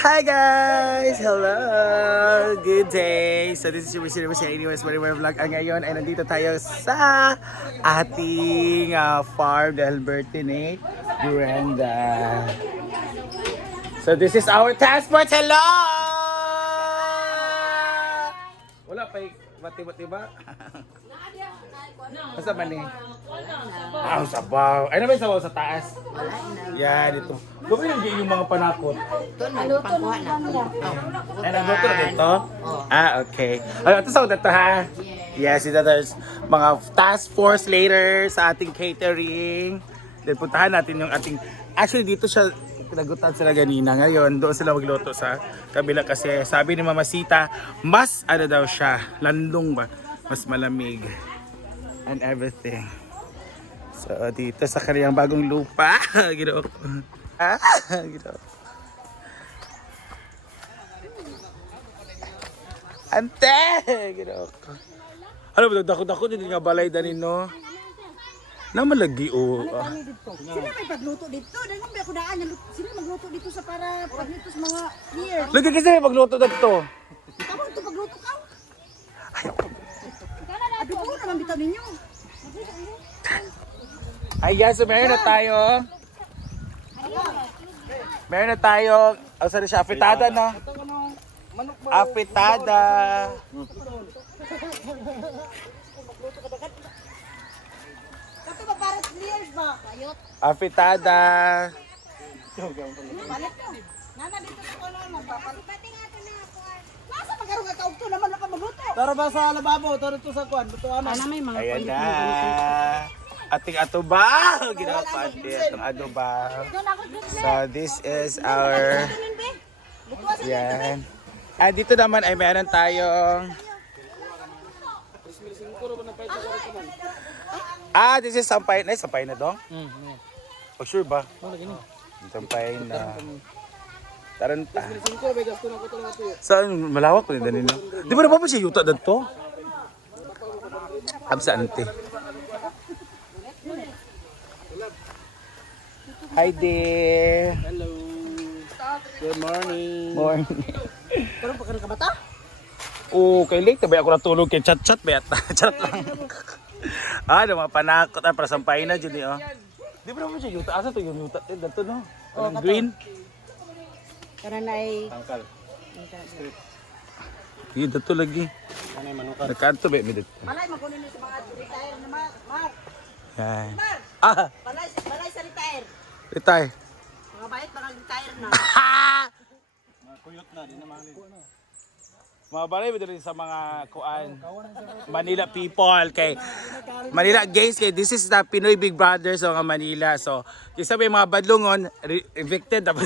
Hi guys! Hello! Good day! So this is your Mr. Anyways, whatever vlog. Ngayon ay nandito tayo sa ating farm dahil birthday ni Brenda. So this is our transport. Hello! Wala pa matiba-tiba. Masa man eh? Sabaw. Ay naman sabaw sa taas. Yan, dito. Bakit yung mga panakot? Ito na, pangkuha na. Ay, nagluto na dito? Okay. Ito sa dito ha? Yes, ito there's mga task force later sa ating catering. Then puntahan natin yung ating... Actually, dito siya, pinagutan sila ganina. Ngayon, doon sila magluto sa kabila kasi sabi ni Mama Sita, mas ano daw siya, landong ba? Mas malamig. And everything. So, dito sa kaniyang bagong lupa. Ginoo ko. Ginoo. Ante! Ginoo ko. Ano ba, dako-dako din nga balay danin, no? Naman lagi, oh. Sila may pagluto dito. Dahil kung ako daan, sila magluto dito sa para pagluto sa mga years. Lagi kasi may magluto dito. Tama ito pagluto ka. Abi ko naman bitaw ninyo. Ayan, so meron na tayo. Meron na tayo. Ang sarili siya, apitada, no? Apitada. Kato ba para years ba? Ayot. Apitada. Palit ko. Nana dito sa kono magpapalit. Pati nga ito na ako. Nasa pagkarong ka kaugto naman na pa magluto. Tara ba sa lababo? Tara to sa kwan. Ito ano? Ana may mga Ayan na. Ating atubaw. Ginawa pa atong adobaw. So this is our... Yan. Dito naman ay meron tayong... This is sampay na. Sampay na dong? Oh, sure ba? Sampay na. Taranta. So, malawak ko din no? Di ba na pa siya yuta dito? Absa ante. Hi there. Hello. Good morning. Morning. Karon pa ka bata? Oh, kay late ba ako natulog kay chat-chat ba? Chat lang. Mga panakot para sampay na jud ni oh. Di ba naman siya yuta? Asa to yung yuta? Dito no? Green. Karon ay Tangkal. Dito to lagi. Ano yung manukan? Nagkanto ba mi dito? malay makunin ni sa mga retire na Mar. Yan. Balay sa retire. Retay. Mga bayad para retire na. Kuyot na, di na mahal. Mga balay dito sa mga kuan. Manila people kay Manila guys kay this is the Pinoy Big Brother sa mga Manila. So, kisa may mga badlongon evicted na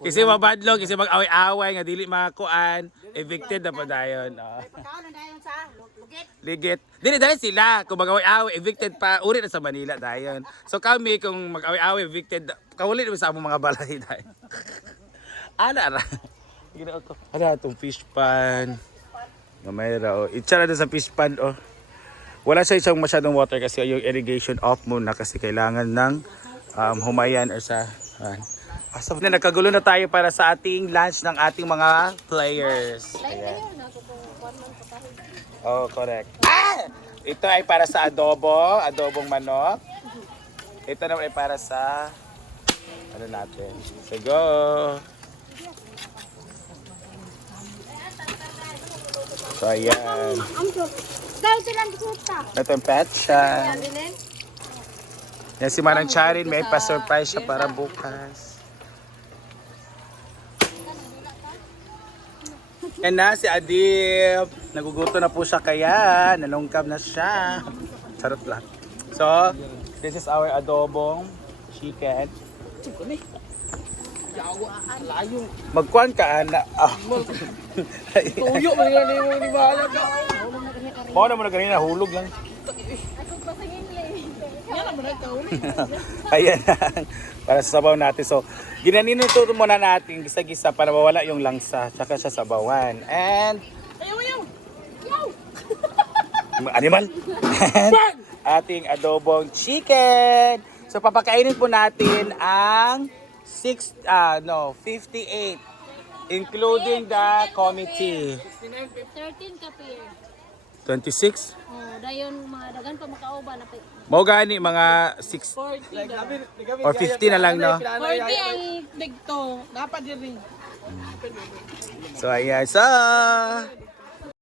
kasi mga badlong, kasi mag-away-away nga dili mga kuan, evicted na po dayon. Kaon na dayon sa lugit. Ligit. Dili dahil sila kung mag-away-away evicted pa uri na sa Manila dayon. So kami kung mag-away-away evicted, kawali naman sa among mga balay dayon. Ana ra. Ginawa ko. Ana tong fish pan. Gamay ra oh. Itsara na sa fish pan oh. Wala siya isang masyadong water kasi yung irrigation off muna kasi kailangan ng humayan or sa asa na nagkagulo na tayo para sa ating lunch ng ating mga players. Ayan. Oh, correct. Ito ay para sa adobong manok. Ito naman ay para sa ano natin. So go. So ayan. Dahil silang dikuta. Ito yung pet siya. Yan si Manang Charin, may pa-surprise siya para bukas. Yan na si Adib. Naguguto na po siya kaya nanungkab na siya. Charot lang. So, this is our adobong chicken. Magkuhan ka, ana. Tuyo, manila mo ni Mahal. Mo naman na ganina, hulog lang. Ayan na. Para sa sabaw natin. So, ginanito muna natin gisa-gisa para mawala yung langsa. Tsaka siya sabawan. And... Animal. And ating adobong chicken. So, papakainin po natin ang 58. Including the committee. 13 ka pair. 26? Oh, dayon mga dagan pa makauban na pa. Mau gani mga 6 40 daw. or 50 na lang, no? 40 ang big to. Dapat din. So, ayan.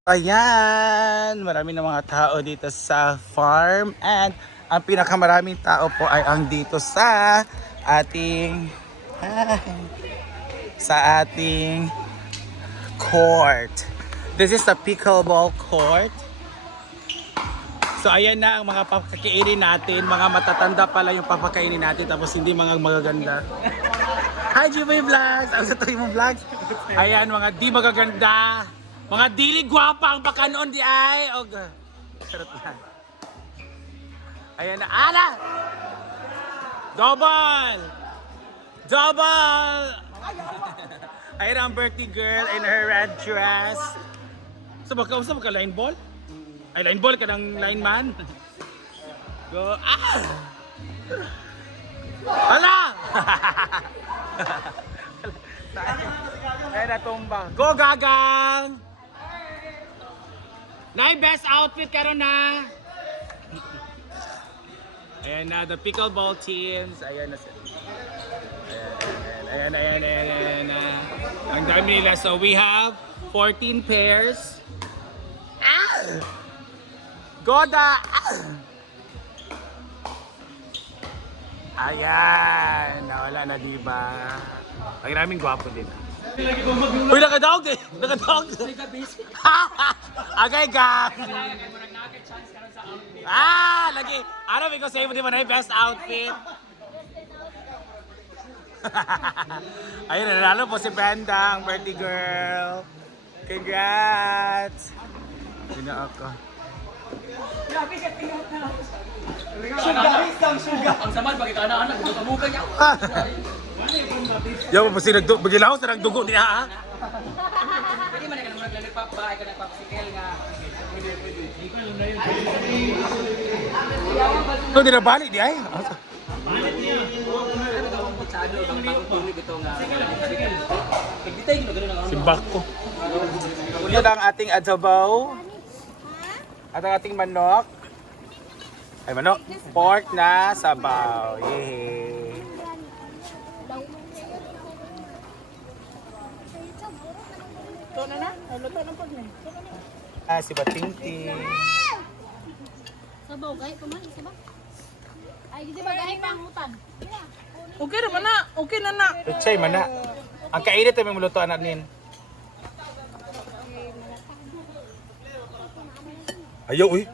Ayan. Marami na mga tao dito sa farm. And ang pinakamaraming tao po ay ang dito sa ating court. This is the pickleball court. So ayan na ang mga papakainin natin. Mga matatanda pala yung papakainin natin tapos hindi mga magaganda. Hi Jubay Vlogs! Ang satuloy mong vlogs. Ayan mga di magaganda. Mga dili gwapa ang bakanon di ay. Charot lang. Ayan na. Ala! Double! Ayan ang birthday girl in her red dress. So baka usap ka line ball? Ay line ball ka ng line man. Go. Hala! Ay natumba. Go Gagang! Nay best outfit karon na. Ayan na the pickleball teams. Ayan na sila. Ayan. Ang dami nila. So we have 14 pairs. Goda! Ayan. Nawala na diba? Ang raming gwapo din. Uy, nakadog eh! Nakadog! Agay gang! Lagi! Ano, because sa'yo mo di ba na yung best outfit? Ayun, nanalo po si Brenda, ang birthday girl. Congrats! Sino ako? Ang samad bagi ka anak-anak, gusto ka mukha niya. Yaw po si bagilaw sa nagdugo niya ha? Pwede man ka naman naglalipap ba, ay ka nagpapasikel nga. Ito di na balik di ay? Simbak ko. Ito ang ating adobo. At ang ating manok. Ay manok, pork na sabaw. Yay! Ito na. Luto na po niya. Si Batingting. Sabaw gay pa man isa ba? Ay gidi ba gay pangutan. Okay naman na. Okay na na. Luchay man na. Ang kainit ay may muluto anak nin. Ayaw uy.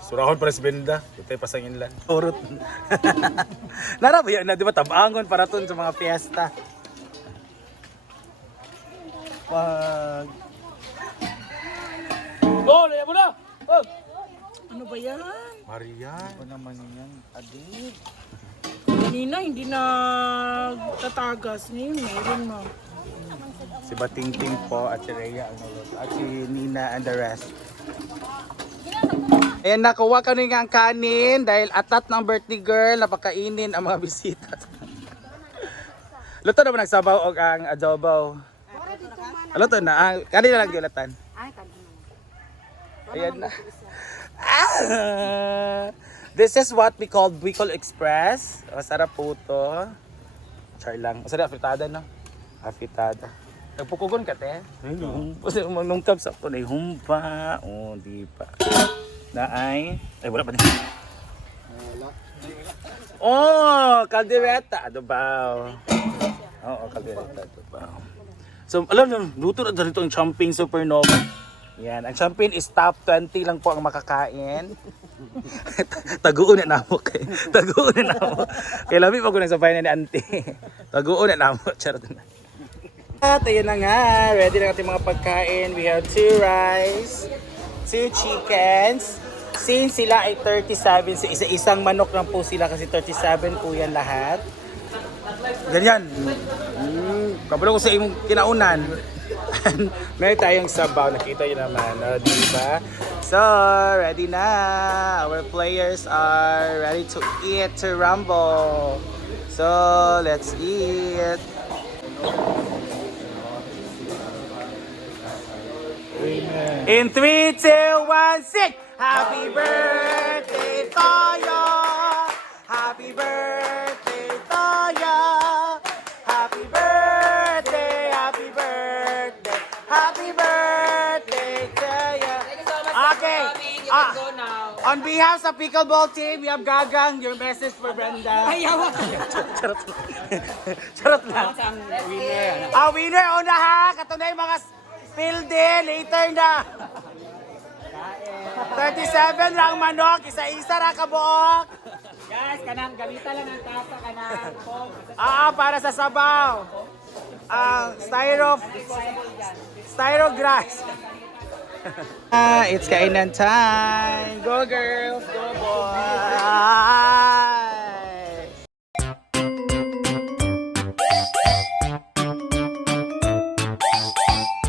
Surahon para si Benda. Ito'y pasangin lang. Urot. Narap yan na, di ba? Tabangon para to sa mga fiesta. Pag... Oh, laya mo na! Oh! Ano ba yan? Maria, ano naman yan? Adig. Kanina hindi na tatagas. Ngayon meron na. Si Batingting po at si Rhea ang nuluto. At si Nina and the rest. Ayan, nakuha ka nga ang kanin dahil atat ng birthday girl na pakainin ang mga bisita. Luto na ba nagsabaw o ang adobo? Luto na. Kanina lang dilatan. Ayan na. This is what we call Bicol Express. Masarap po ito. Char lang. Masarap, afitada no? Afitada. Nagpukugon ka te? Nung tabs ako na humpa. Oh, di pa. Na ay wala pa din. Oh, kaldereta. Adobaw. Oo, kaldereta. Adobaw. So, alam nyo, luto na dito ang Champagne Supernova. Yan, ang champagne is top 20 lang po ang makakain. Taguon na namo kay. Taguon na namo. Kay labi pa ko nang sabay na ni auntie. Taguon na namo. Charot na. At ayun na nga, ready na ating mga pagkain. We have 2 rice, 2 chickens. Since sila ay 37, so isa-isang manok lang po sila kasi 37 po yan lahat. Ganyan. Kabalo ko sa imong kinaunan. Meron tayong sabaw, nakita nyo naman, no? Diba? So, ready na. Our players are ready to eat, to rumble. So, let's eat. In 3, 2, 1, sing! Happy birthday to you! Happy birthday to you! Happy birthday, happy birthday, happy birthday to you! Thank you so much Okay. for coming. You can go now. On behalf sa pickleball team, we have Gagang, your message for Brenda. Ayaw. Charot. Charot lang. Ang winner. Winner una ha! Katunay mga spill din, later na. 37 rang manok, isa-isa ra kabuok. Guys, kanang gamita lang ang tasa kanang pog. Para sa sabaw. Ang styrograss. It's kainan time. Go girls, go boys.